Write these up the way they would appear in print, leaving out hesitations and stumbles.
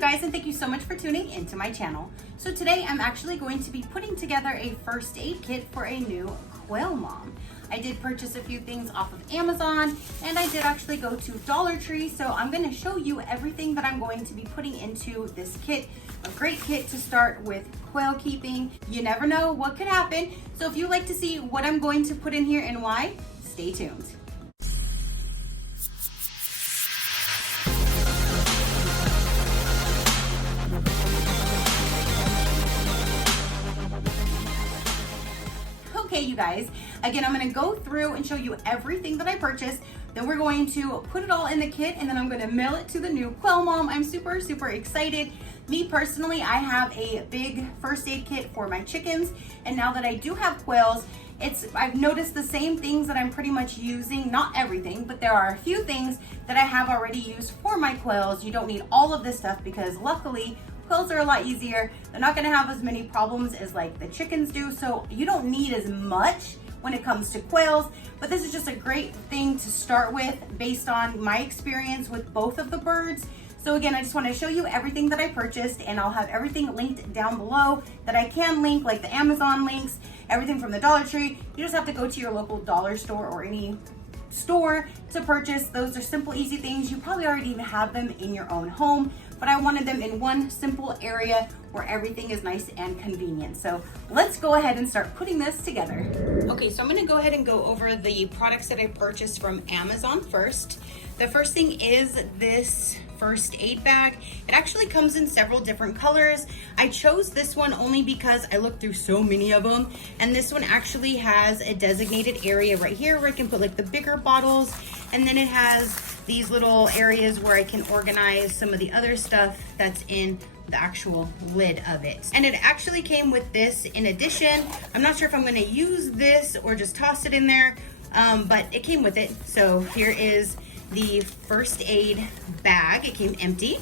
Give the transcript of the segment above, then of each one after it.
you guys, and thank you so much for tuning into my channel. So today I'm actually going to be putting together a first aid kit for a new quail mom. I did purchase a few things off of Amazon, and I did actually go to Dollar Tree, so I'm going to show you everything that I'm going to be putting into this kit. A great kit to start with quail keeping. You never know what could happen, so if you'd like to see what I'm going to put in here and why, stay tuned. Okay, you guys, again, I'm going to go through and show you everything that I purchased. Then we're going to put it all in the kit, and then I'm going to mail it to the new quail mom. I'm super excited. Me personally, I have a big first aid kit for my chickens, and now that I do have quails, I've noticed the same things that I'm pretty much using, not everything, but there are a few things that I have already used for my quails. You don't need all of this stuff because luckily quails are a lot easier. They're not gonna have as many problems as like the chickens do, so you don't need as much when it comes to quails, but this is just a great thing to start with based on my experience with both of the birds. So again, I just want to show you everything that I purchased, and I'll have everything linked down below that I can link, like the Amazon links, everything from the Dollar Tree. You just have to go to your local dollar store or any store to purchase. Those are simple, easy things. You probably already even have them in your own home, but I wanted them in one simple area where everything is nice and convenient. So let's go ahead and start putting this together. Okay, so I'm gonna go ahead and go over the products that I purchased from Amazon first. The first thing is this first aid bag. It actually comes in several different colors. I chose this one only because I looked through so many of them, and this one actually has a designated area right here where I can put like the bigger bottles, and then it has these little areas where I can organize some of the other stuff that's in the actual lid of it. And it actually came with this in addition. I'm not sure if I'm gonna use this or just toss it in there, but it came with it. So here is the first aid bag. It came empty.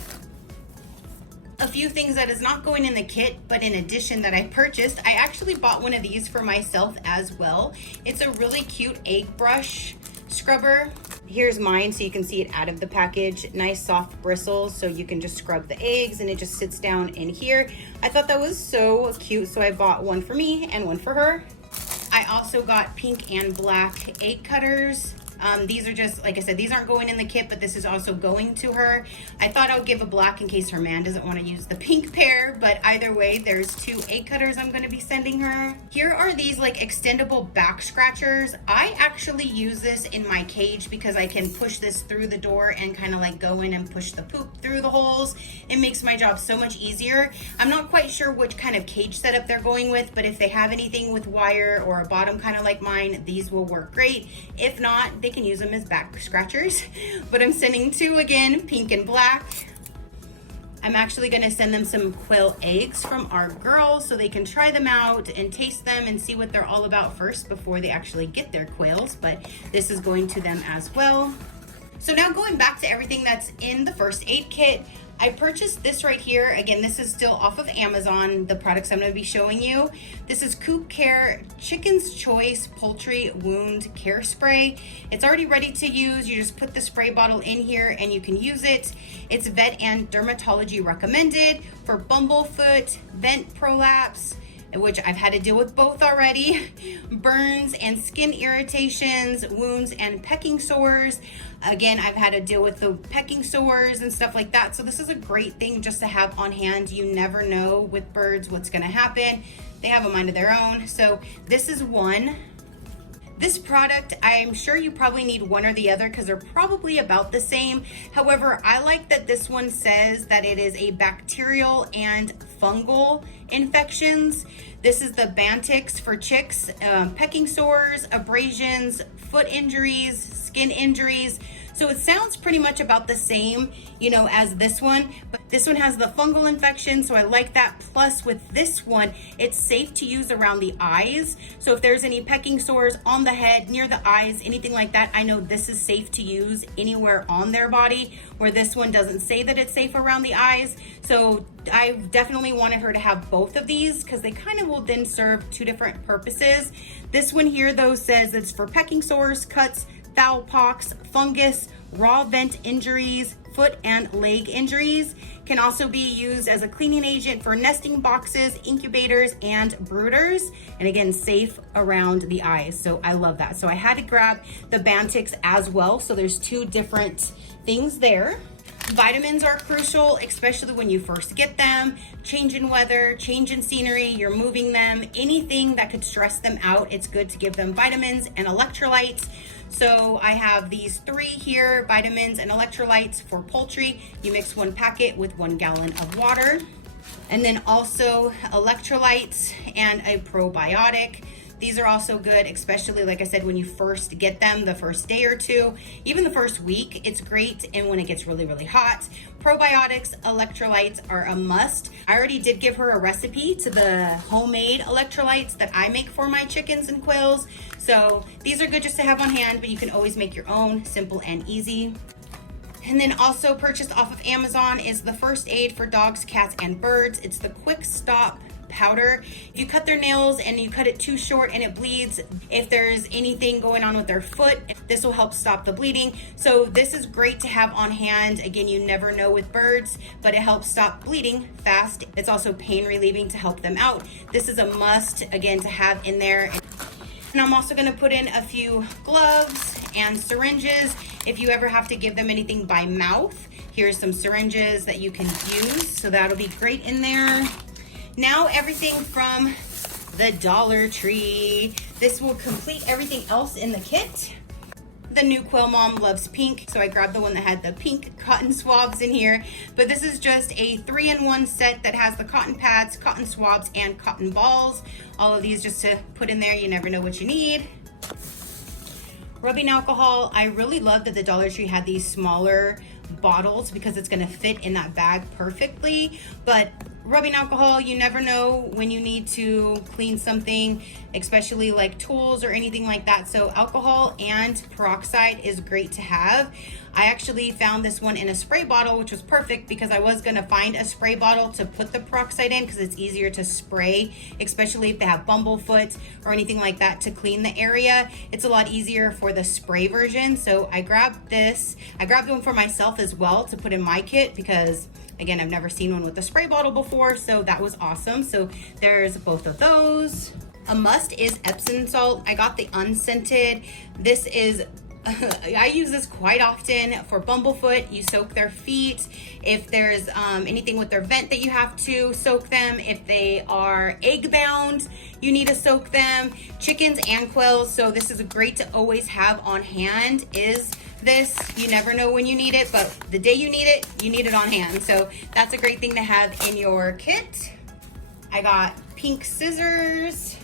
A few things that is not going in the kit, but in addition that I purchased, I actually bought one of these for myself as well. It's a really cute egg brush scrubber. Here's mine so you can see it out of the package. Nice soft bristles so you can just scrub the eggs, and it just sits down in here. I thought that was so cute, so I bought one for me and one for her. I also got pink and black egg cutters. These are just, like I said, these aren't going in the kit, but this is also going to her. I thought I would give a black in case her man doesn't want to use the pink pair, but either way, there's 2 egg cutters I'm going to be sending her. Here are these like extendable back scratchers. I actually use this in my cage because I can push this through the door and kind of like go in and push the poop through the holes. It makes my job so much easier. I'm not quite sure which kind of cage setup they're going with, but if they have anything with wire or a bottom kind of like mine, these will work great. If not, they can use them as back scratchers, but I'm sending 2 again, pink and black. I'm actually going to send them some quail eggs from our girls so they can try them out and taste them and see what they're all about first before they actually get their quails, but this is going to them as well. So now going back to everything that's in the first aid kit, I purchased this right here. Again, this is still off of Amazon, the products I'm going to be showing you. This is Coop Care Chicken's Choice Poultry Wound Care Spray. It's already ready to use. You just put the spray bottle in here and you can use it. It's vet and dermatology recommended for bumblefoot, vent prolapse, which I've had to deal with both already, burns and skin irritations, wounds and pecking sores. Again, I've had to deal with the pecking sores and stuff like that. So this is a great thing just to have on hand. You never know with birds what's gonna happen. They have a mind of their own. So this is one. This product, I'm sure you probably need one or the other because they're probably about the same. However, I like that this one says that it is a bacterial and fungal infections. This is the Bantix for chicks, pecking sores, abrasions, foot injuries, skin injuries. So it sounds pretty much about the same, you know, as this one, but this one has the fungal infection, so I like that. Plus with this one, it's safe to use around the eyes. So if there's any pecking sores on the head, near the eyes, anything like that, I know this is safe to use anywhere on their body, where this one doesn't say that it's safe around the eyes. So I definitely wanted her to have both of these because they kind of will then serve 2 different purposes. This one here though says it's for pecking sores, cuts, foul pox, fungus, raw vent injuries, foot and leg injuries. Can also be used as a cleaning agent for nesting boxes, incubators, and brooders. And again, safe around the eyes. So I love that. So I had to grab the Bantix as well. So there's two different things there. Vitamins are crucial, especially when you first get them. Change in weather, change in scenery, you're moving them, anything that could stress them out, it's good to give them vitamins and electrolytes. So I have these 3 here, vitamins and electrolytes for poultry. You mix 1 packet with 1 gallon of water. And then also electrolytes and a probiotic. These are also good, especially like I said, when you first get them, the first day or two, even the first week, it's great. And when it gets really, really hot, probiotics, electrolytes are a must. I already did give her a recipe to the homemade electrolytes that I make for my chickens and quails. So these are good just to have on hand, but you can always make your own, simple and easy. And then also purchased off of Amazon is the first aid for dogs, cats, and birds. It's the Quick Stop powder. If you cut their nails and you cut it too short and it bleeds, if there's anything going on with their foot, this will help stop the bleeding. So this is great to have on hand. Again, you never know with birds, but it helps stop bleeding fast. It's also pain relieving to help them out. This is a must, again, to have in there. And I'm also going to put in a few gloves and syringes if you ever have to give them anything by mouth. Here's some syringes that you can use, so that'll be great in there. Now everything from the Dollar Tree. This will complete everything else in the kit. The new Quail Mom loves pink, so I grabbed the one that had the pink cotton swabs in here. But this is just a 3-in-1 set that has the cotton pads, cotton swabs, and cotton balls. All of these just to put in there. You never know what you need. Rubbing alcohol. I really love that the Dollar Tree had these smaller bottles because it's going to fit in that bag perfectly. But rubbing alcohol, you never know when you need to clean something, especially like tools or anything like that. So alcohol and peroxide is great to have. I actually found this one in a spray bottle, which was perfect because I was gonna find a spray bottle to put the peroxide in because it's easier to spray, especially if they have bumblefoot or anything like that to clean the area. It's a lot easier for the spray version. So I grabbed this. I grabbed one for myself as well to put in my kit because again, I've never seen one with a spray bottle before, so that was awesome. So there's both of those. A must is Epsom salt. I got the unscented. This is I use this quite often for bumblefoot. You soak their feet. If there's anything with their vent that you have to soak them. If they are egg bound, you need to soak them. Chickens and quails. So this is great to always have on hand is this. You never know when you need it, but the day you need it on hand. So that's a great thing to have in your kit. I got pink scissors.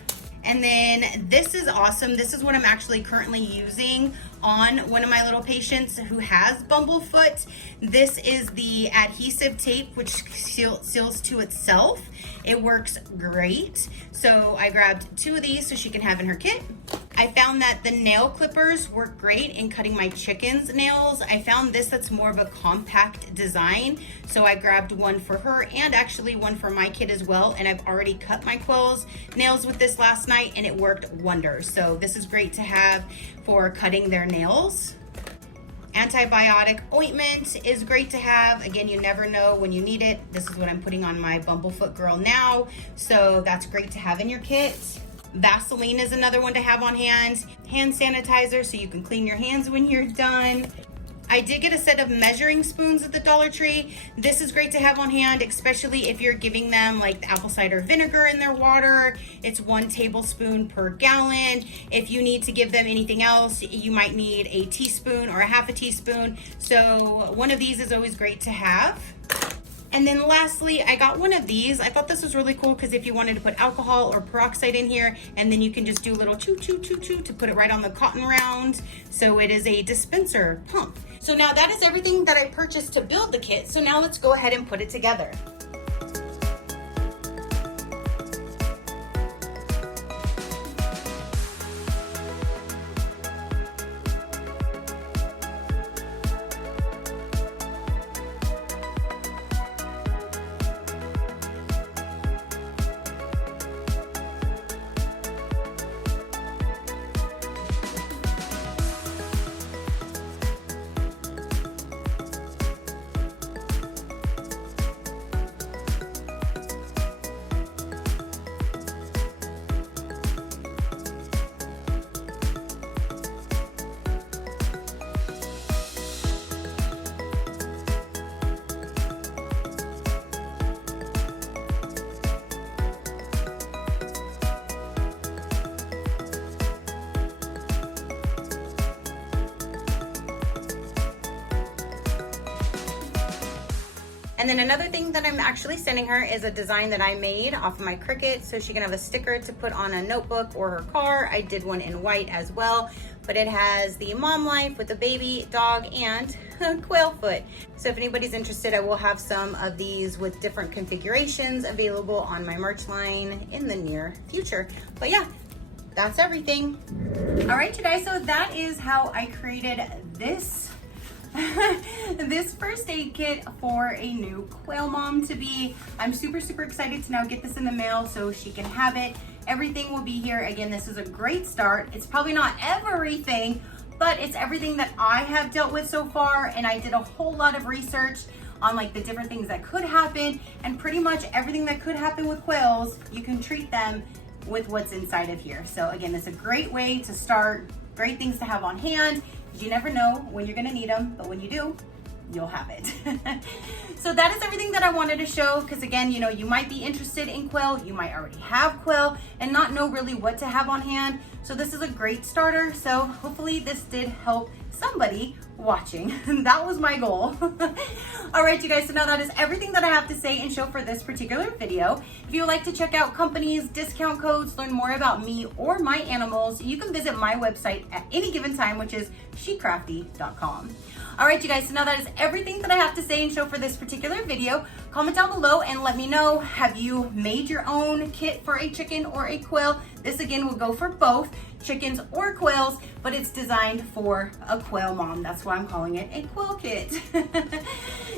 And then this is awesome. This is what I'm actually currently using on one of my little patients who has bumblefoot. This is the adhesive tape, which seals to itself. It works great. So I grabbed 2 of these so she can have in her kit. I found that the nail clippers work great in cutting my chicken's nails. I found this that's more of a compact design. So I grabbed one for her and actually one for my kid as well. And I've already cut my Quail's nails with this last night and it worked wonders. So this is great to have for cutting their nails. Antibiotic ointment is great to have. Again, you never know when you need it. This is what I'm putting on my bumblefoot girl now. So that's great to have in your kit. Vaseline is another one to have on hand. Hand sanitizer so you can clean your hands when you're done. I did get a set of measuring spoons at the Dollar Tree. This is great to have on hand, especially if you're giving them like the apple cider vinegar in their water. It's 1 tablespoon per gallon. If you need to give them anything else, you might need a teaspoon or a half a teaspoon. So one of these is always great to have. And then lastly, I got one of these. I thought this was really cool because if you wanted to put alcohol or peroxide in here, and then you can just do a little choo, choo, choo, choo to put it right on the cotton round. So it is a dispenser pump. So now that is everything that I purchased to build the kit. So now let's go ahead and put it together. And then another thing that I'm actually sending her is a design that I made off of my Cricut, so she can have a sticker to put on a notebook or her car. I did one in white as well, but it has the mom life with the baby, dog, and a quail foot. So if anybody's interested, I will have some of these with different configurations available on my merch line in the near future. But yeah, that's everything. All right, you guys, so that is how I created this this first aid kit for a new quail mom to be. I'm super excited to now get this in the mail so she can have it. Everything will be here. Again, this is a great start. It's probably not everything, but it's everything that I have dealt with so far, and I did a whole lot of research on like the different things that could happen, and pretty much everything that could happen with quails, you can treat them with what's inside of here. So again, it's a great way to start, great things to have on hand. You never know when you're gonna need them, but when you do, you'll have it. So that is everything that I wanted to show, because again, you know, you might be interested in quail, you might already have quail and not know really what to have on hand. So this is a great starter. So hopefully this did help somebody watching. That was my goal. All right, you guys, so now that is everything that I have to say and show for this particular video. If you would like to check out companies, discount codes, learn more about me or my animals, you can visit my website at any given time, which is SheCrafty.com. All right, you guys, so now that is everything that I have to say and show for this particular video. Comment down below and let me know, have you made your own kit for a chicken or a quail? This again will go for both chickens or quails, but it's designed for a quail mom. That's why I'm calling it a quail kit.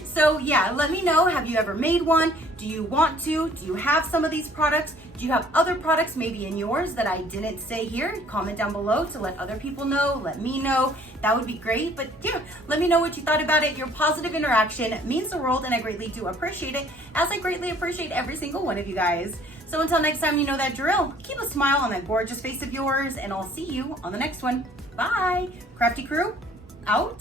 So yeah, let me know, have you ever made one? Do you want to? Do you have some of these products? Do you have other products maybe in yours that I didn't say here? Comment down below to let other people know, let me know. That would be great. But yeah, let me know what you thought about it. Your positive interaction means the world, and I greatly do appreciate it, as I greatly appreciate every single one of you guys. So until next time, you know that drill. Keep a smile on that gorgeous face of yours, and I'll see you on the next one. Bye. Crafty crew, out.